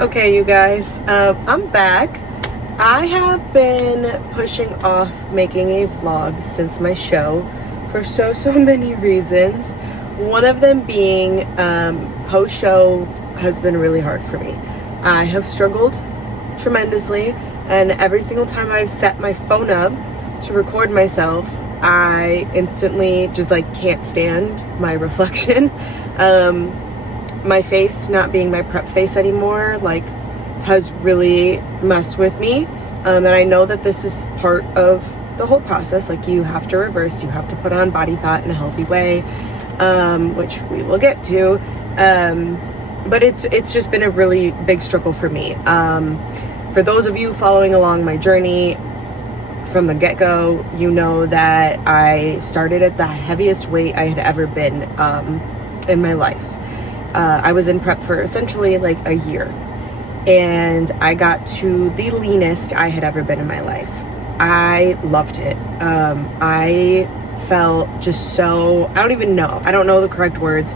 Okay, you guys, I'm back. I have been pushing off making a vlog since my show for so many reasons. One of them being post-show has been really hard for me. I have struggled tremendously, and every single time I've set my phone up to record myself, I instantly just can't stand my reflection. My face not being my prep face anymore has really messed with me, and I know that this is part of the whole process. You have to reverse, you have to put on body fat in a healthy way, which we will get to, but it's just been a really big struggle for me. For those of you following along my journey from the get-go, you know that I started at the heaviest weight I had ever been in my life. I was in prep for essentially a year, and I got to the leanest I had ever been in my life. I loved it. I felt just so, I don't know the correct words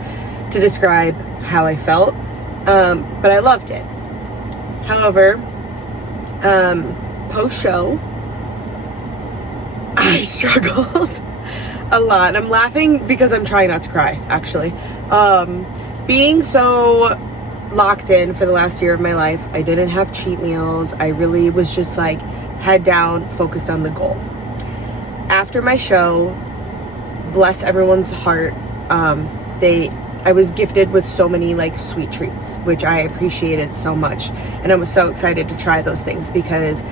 to describe how I felt, but I loved it. However, post-show, I struggled a lot. I'm laughing because I'm trying not to cry, actually. Being so locked in for the last year of my life, I didn't have cheat meals. I really was just head down, focused on the goal. After my show, bless everyone's heart, I was gifted with so many sweet treats, which I appreciated so much, and I was so excited to try those things because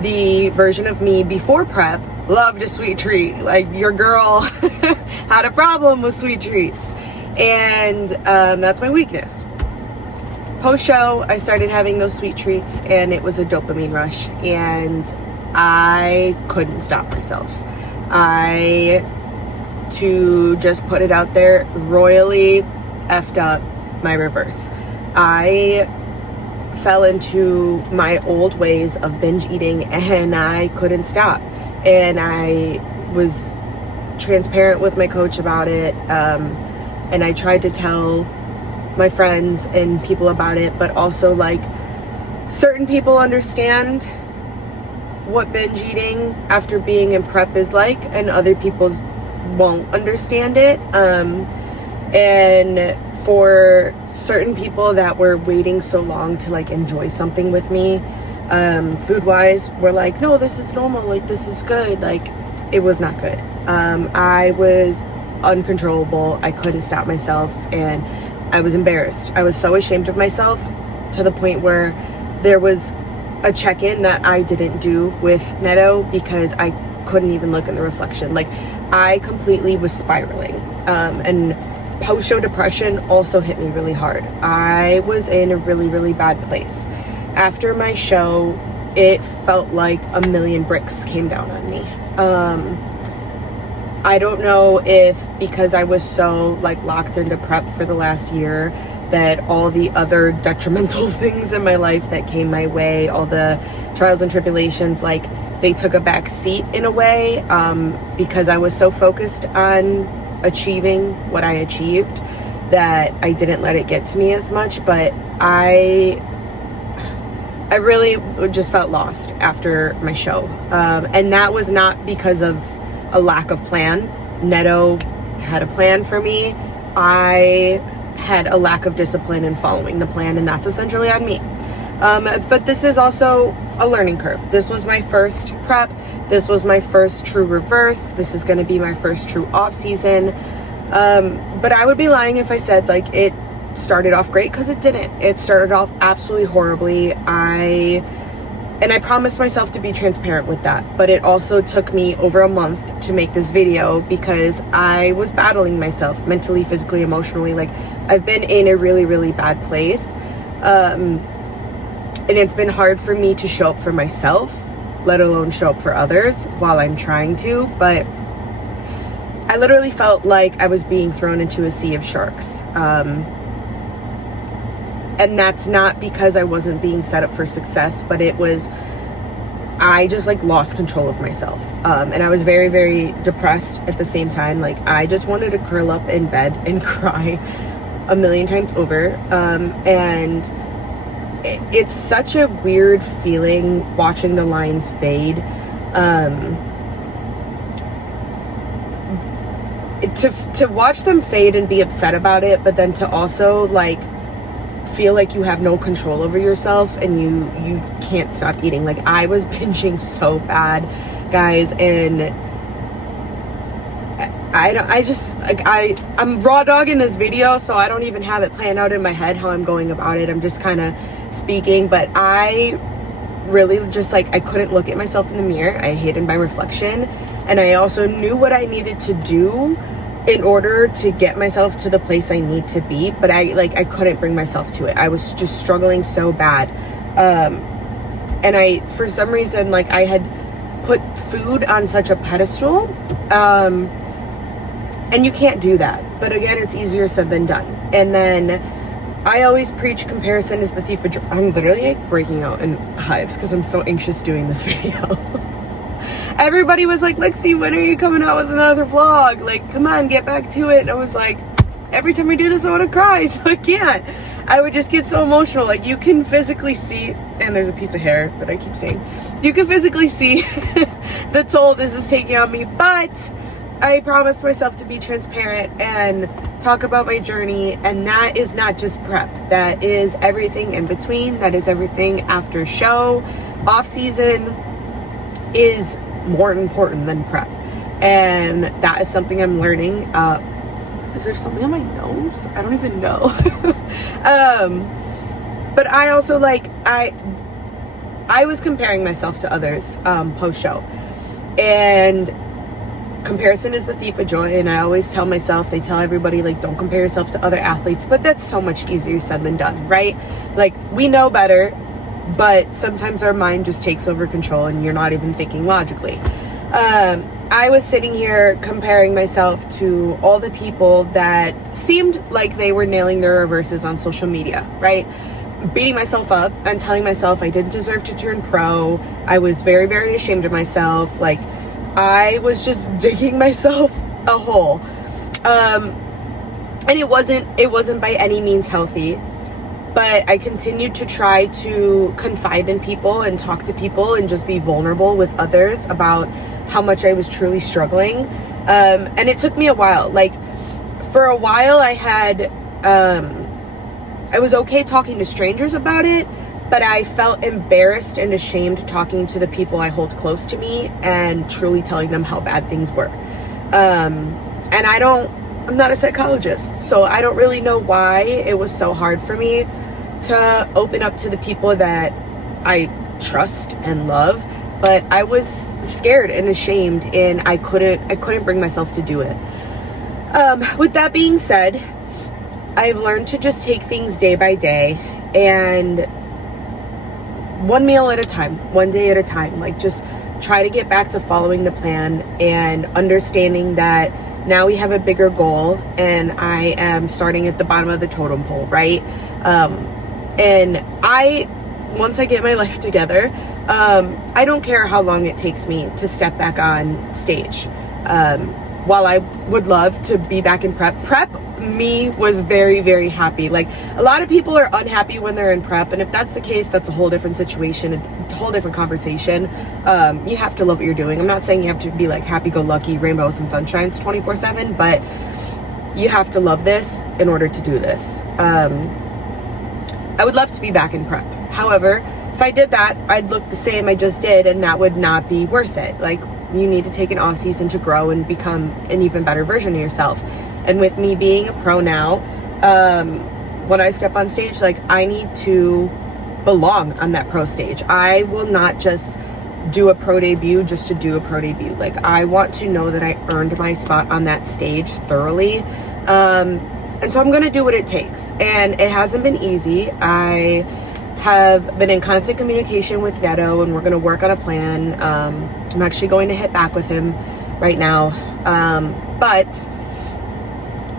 the version of me before prep loved a sweet treat. Your girl had a problem with sweet treats, and that's my weakness. Post-show, I started having those sweet treats, and it was a dopamine rush, and I couldn't stop myself. To just put it out there, royally effed up my reverse. I fell into my old ways of binge eating, and I couldn't stop. And I was transparent with my coach about it, and I tried to tell my friends and people about it, but also certain people understand what binge eating after being in prep is and other people won't understand it. And for certain people that were waiting so long to enjoy something with me, food wise, were no, this is normal, this is good. It was not good. I was uncontrollable. I couldn't stop myself, and I was embarrassed. I was so ashamed of myself to the point where there was a check-in that I didn't do with Neto because I couldn't even look in the reflection. I completely was spiraling. And post-show depression also hit me really hard. I was in a really bad place. After my show, it felt like a million bricks came down on me. I don't know if because I was so locked into prep for the last year that all the other detrimental things in my life that came my way, all the trials and tribulations, they took a back seat in a way, because I was so focused on achieving what I achieved that I didn't let it get to me as much. But I really just felt lost after my show, and that was not because of a lack of plan. Neto had a plan for me. I had a lack of discipline in following the plan, and that's essentially on me. But this is also a learning curve. This was my first prep. This was my first true reverse. This is going to be my first true off season. But I would be lying if I said it started off great, because it didn't. It started off absolutely horribly. And I promised myself to be transparent with that, but it also took me over a month to make this video because I was battling myself mentally, physically, emotionally. I've been in a really bad place, and it's been hard for me to show up for myself, let alone show up for others while I'm trying to. But I literally felt like I was being thrown into a sea of sharks. And that's not because I wasn't being set up for success, but I just lost control of myself. And I was very depressed at the same time. I just wanted to curl up in bed and cry a million times over. And it's such a weird feeling watching the lines fade. To watch them fade and be upset about it, but then to also like feel like you have no control over yourself and you can't stop eating. Like, I was binging so bad, guys, and I'm raw dogging this video, so I don't even have it planned out in my head how I'm going about it. I'm just kind of speaking, but I really just like, I couldn't look at myself in the mirror. I hated my reflection, and I also knew what I needed to do in order to get myself to the place I need to be, but I couldn't bring myself to it. I was just struggling so bad. And I, for some reason, like, I had put food on such a pedestal, and you can't do that. But again, it's easier said than done. And then I always preach comparison is the thief of joy. I'm literally like breaking out in hives because I'm so anxious doing this video. Everybody was like, Lexi, when are you coming out with another vlog? Like, come on, get back to it. And I was like, every time I do this, I want to cry, so I can't. I would just get so emotional. Like, you can physically see, and there's a piece of hair that I keep saying, you can physically see the toll this is taking on me, but I promised myself to be transparent and talk about my journey, and that is not just prep. That is everything in between. That is everything after show. Off season is more important than prep, and that is something I'm learning. Is there something on my nose? I don't even know. But I also, like, I was comparing myself to others post show, and comparison is the thief of joy. And I always tell myself, they tell everybody, like, don't compare yourself to other athletes, but that's so much easier said than done, right? Like, we know better, but sometimes our mind just takes over control and you're not even thinking logically. I was sitting here comparing myself to all the people that seemed like they were nailing their reverses on social media, right? Beating myself up and telling myself I didn't deserve to turn pro. I was very, very ashamed of myself. Like, I was just digging myself a hole. And it wasn't by any means healthy. But I continued to try to confide in people and talk to people and just be vulnerable with others about how much I was truly struggling. And it took me a while. Like, for a while I had, I was okay talking to strangers about it, but I felt embarrassed and ashamed talking to the people I hold close to me and truly telling them how bad things were. And I'm not a psychologist, so I don't really know why it was so hard for me to open up to the people that I trust and love, but I was scared and ashamed, and I couldn't bring myself to do it. With that being said, I've learned to just take things day by day and one meal at a time, one day at a time. Like, just try to get back to following the plan and understanding that now we have a bigger goal, and I am starting at the bottom of the totem pole, right? And once I get my life together, I don't care how long it takes me to step back on stage. While I would love to be back in prep, me was very, very happy. Like, a lot of people are unhappy when they're in prep, and if that's the case, that's a whole different situation, a whole different conversation. You have to love what you're doing. I'm not saying you have to be like happy-go-lucky, rainbows and sunshines 24/7, but you have to love this in order to do this. I would love to be back in prep. However, if I did that, I'd look the same I just did, and that would not be worth it. Like, you need to take an off season to grow and become an even better version of yourself. And with me being a pro now, when I step on stage, like, I need to belong on that pro stage. I will not just do a pro debut just to do a pro debut. Like, I want to know that I earned my spot on that stage thoroughly. And so I'm going to do what it takes. And it hasn't been easy. I have been in constant communication with Neto, and we're going to work on a plan. I'm actually going to hit back with him right now. But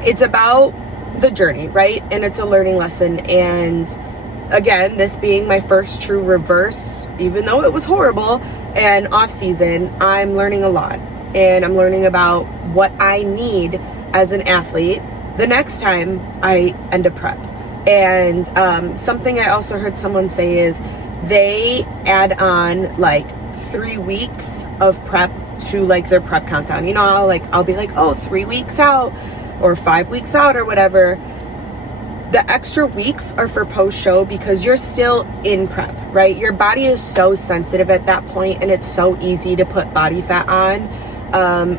it's about the journey, right? And it's a learning lesson. And again, this being my first true reverse, even though it was horrible, and off season, I'm learning a lot. And I'm learning about what I need as an athlete the next time I end a prep. And something I also heard someone say is they add on like 3 weeks of prep to like their prep countdown. You know, like I'll be like, oh, 3 weeks out or 5 weeks out or whatever. The extra weeks are for post-show because you're still in prep, right? Your body is so sensitive at that point, and it's so easy to put body fat on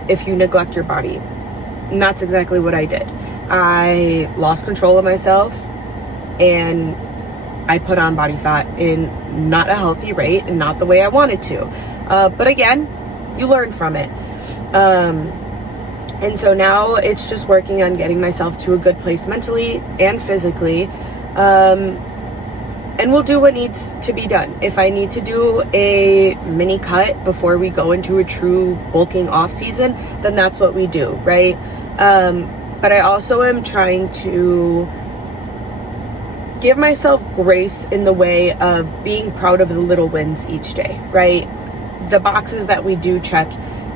if you neglect your body. And that's exactly what I did. I lost control of myself, and I put on body fat in not a healthy rate and not the way I wanted to. But again, you learn from it. And so now it's just working on getting myself to a good place mentally and physically. And we'll do what needs to be done. If I need to do a mini cut before we go into a true bulking off season, then that's what we do, right? But I also am trying to give myself grace in the way of being proud of the little wins each day, right? The boxes that we do check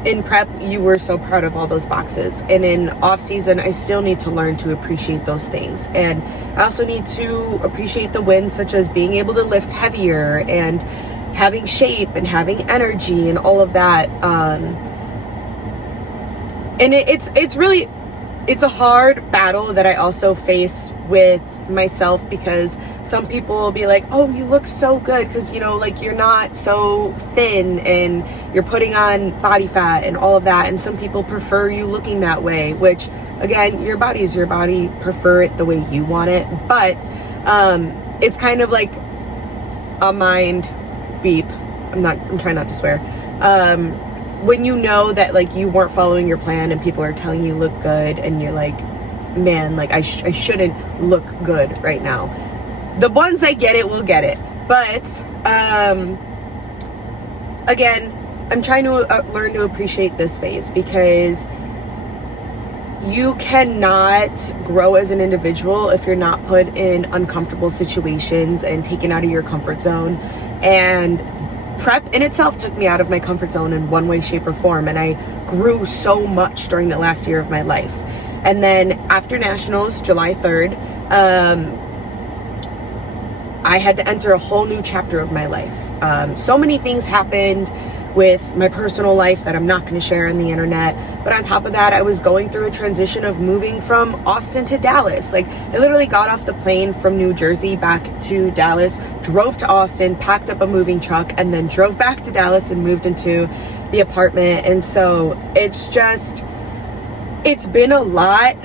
in prep, you were so proud of all those boxes. And in off season, I still need to learn to appreciate those things. And I also need to appreciate the wins, such as being able to lift heavier and having shape and having energy and all of that. And it's a hard battle that I also face with myself, because some people will be like, oh, you look so good because, you know, like you're not so thin and you're putting on body fat and all of that. And some people prefer you looking that way, which again, your body is your body, prefer it the way you want it. But it's kind of like a mind beep. I'm trying not to swear. When you know that like you weren't following your plan and people are telling you look good, and you're like, man, like I shouldn't look good right now. The ones that get it will get it. But again, I'm trying to learn to appreciate this phase, because you cannot grow as an individual if you're not put in uncomfortable situations and taken out of your comfort zone. And prep in itself took me out of my comfort zone in one way, shape, or form, and I grew so much during the last year of my life. And then after Nationals, July 3rd, I had to enter a whole new chapter of my life. So many things happened with my personal life that I'm not going to share on the internet. But on top of that, I was going through a transition of moving from Austin to Dallas. Like, I literally got off the plane from New Jersey back to Dallas, drove to Austin, packed up a moving truck, and then drove back to Dallas and moved into the apartment. And so it's been a lot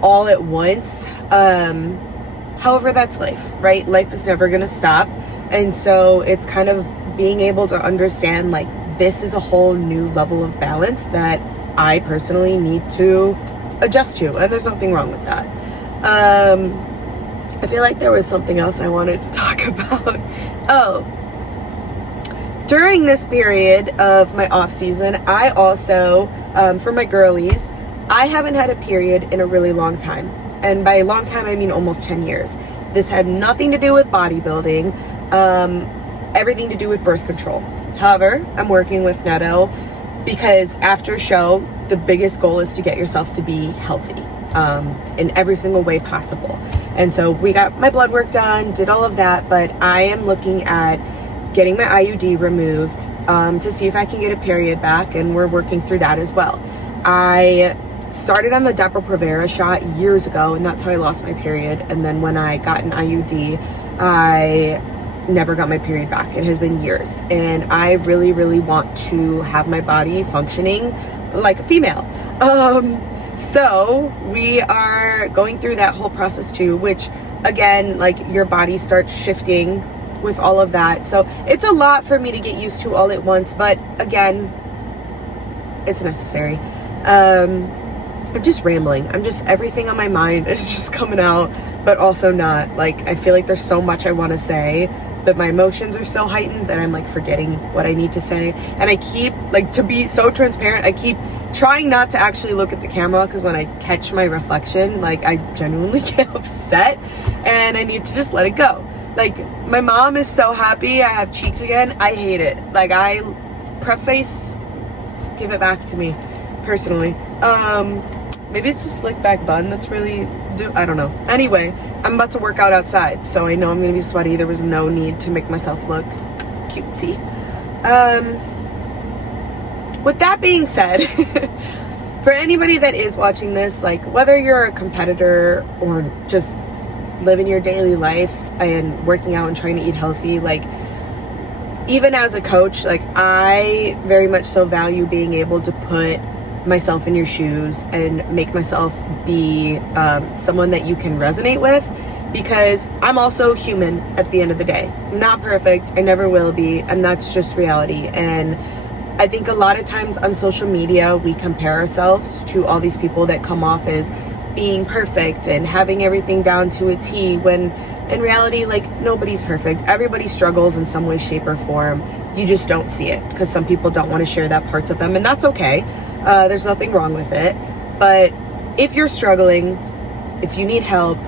all at once. However, that's life, right? Life is never going to stop. And so it's kind of being able to understand, like, this is a whole new level of balance that I personally need to adjust to. And there's nothing wrong with that. I feel like there was something else I wanted to talk about. Oh, during this period of my off season, I also, for my girlies, I haven't had a period in a really long time. And by long time, I mean almost 10 years. This had nothing to do with bodybuilding, everything to do with birth control. However, I'm working with Netto because after show, the biggest goal is to get yourself to be healthy in every single way possible. And so we got my blood work done, did all of that, but I am looking at getting my IUD removed to see if I can get a period back, and we're working through that as well. I started on the Depo-Provera shot years ago, and that's how I lost my period. And then when I got an IUD, I never got my period back. It has been years, and I really, really want to have my body functioning like a female. So we are going through that whole process too, which again, like, your body starts shifting with all of that. So it's a lot for me to get used to all at once, but again, it's necessary. I'm just rambling. Everything on my mind is just coming out, but also not. Like, I feel like there's so much I want to say, but my emotions are so heightened that I'm like forgetting what I need to say. And I keep, like, to be so transparent, I keep trying not to actually look at the camera, because when I catch my reflection, like, I genuinely get upset and I need to just let it go. Like, my mom is so happy I have cheeks again. I hate it. Like, prep face, give it back to me personally. Maybe it's a slick back bun that's really I don't know. Anyway, I'm about to work out outside, so I know I'm gonna be sweaty. There was no need to make myself look cutesy. With that being said, for anybody that is watching this, like whether you're a competitor or just living your daily life and working out and trying to eat healthy, like even as a coach, like I very much so value being able to put myself in your shoes and make myself be someone that you can resonate with, because I'm also human at the end of the day. I'm not perfect, I never will be, and that's just reality. And I think a lot of times on social media we compare ourselves to all these people that come off as being perfect and having everything down to a T, when in reality, like, nobody's perfect. Everybody struggles in some way, shape, or form. You just don't see it because some people don't want to share that parts of them, and that's okay. There's nothing wrong with it. But if you're struggling, if you need help,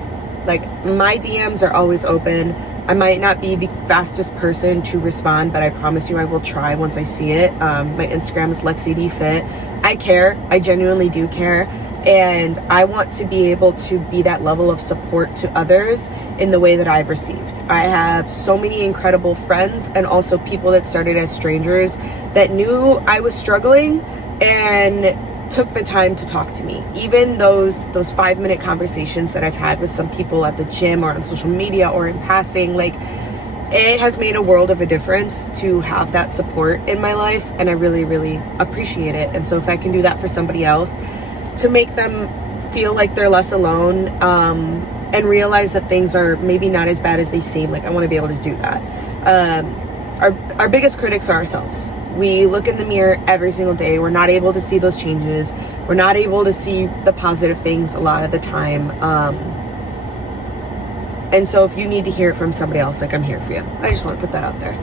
like, my DMs are always open. I might not be the fastest person to respond, but I promise you I will try once I see it. My Instagram is LexiDFit. I care. I genuinely do care. And I want to be able to be that level of support to others in the way that I've received. I have so many incredible friends and also people that started as strangers that knew I was struggling and took the time to talk to me. Even those 5-minute conversations that I've had with some people at the gym or on social media or in passing, like, it has made a world of a difference to have that support in my life, and I really, really appreciate it. And so if I can do that for somebody else, to make them feel like they're less alone, and realize that things are maybe not as bad as they seem, like, I want to be able to do that. Our biggest critics are ourselves. We look in the mirror every single day. We're not able to see those changes. We're not able to see the positive things a lot of the time. And so if you need to hear it from somebody else, like, I'm here for you. I just want to put that out there.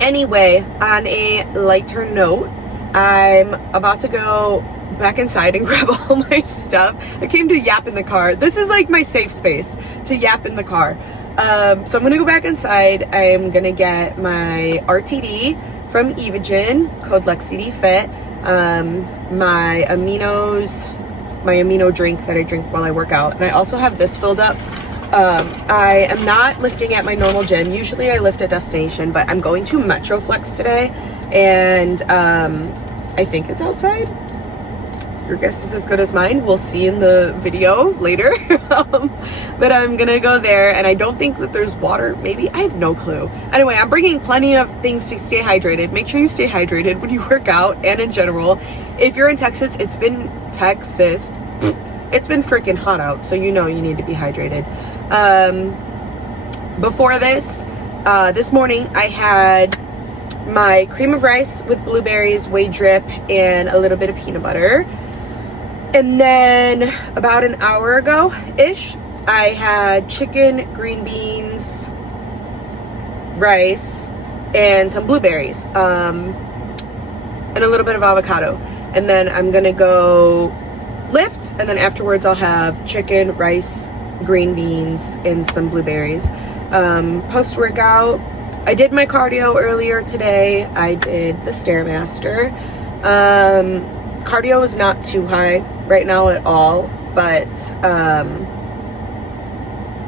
Anyway, on a lighter note, I'm about to go back inside and grab all my stuff. I came to yap in the car. This is like my safe space to yap in the car. So I'm gonna go back inside. I'm gonna get my RTD from Evogen, code LexiDFit, my amino drink that I drink while I work out. And I also have this filled up. I am not lifting at my normal gym. Usually I lift at Destination, but I'm going to Metroflex today, and I think it's outside. Your guess is as good as mine. We'll see in the video later. But I'm gonna go there, and I don't think that there's water. Maybe, I have no clue. Anyway, I'm bringing plenty of things to stay hydrated. Make sure you stay hydrated when you work out and in general. If you're in Texas, it's been freaking hot out, so you know you need to be hydrated. Before this morning I had my cream of rice with blueberries, whey drip, and a little bit of peanut butter. And then about an hour ago-ish, I had chicken, green beans, rice, and some blueberries, and a little bit of avocado. And then I'm gonna go lift, and then afterwards I'll have chicken, rice, green beans, and some blueberries. Post-workout, I did my cardio earlier today. I did the Stairmaster. Cardio is not too high right now at all, but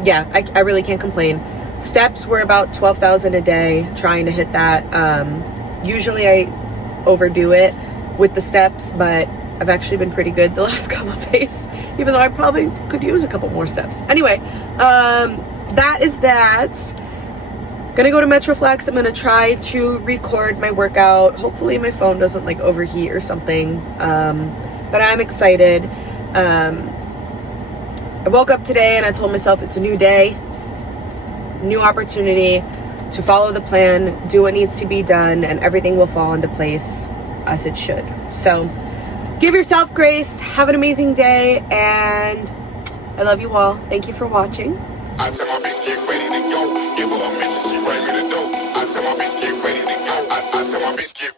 yeah, I really can't complain. Steps were about 12,000 a day, trying to hit that. Usually I overdo it with the steps, but I've actually been pretty good the last couple days, even though I probably could use a couple more steps. Anyway, that is that. Gonna go to Metroflex. I'm gonna try to record my workout. Hopefully my phone doesn't like overheat or something. But I'm excited. I woke up today and I told myself it's a new day, new opportunity to follow the plan, do what needs to be done, and everything will fall into place as it should. So give yourself grace, have an amazing day, and I love you all. Thank you for watching. I tell my bitch get ready to go. Give her a mission, she bring me the dope. I tell my bitch get ready to go. I tell my bitch get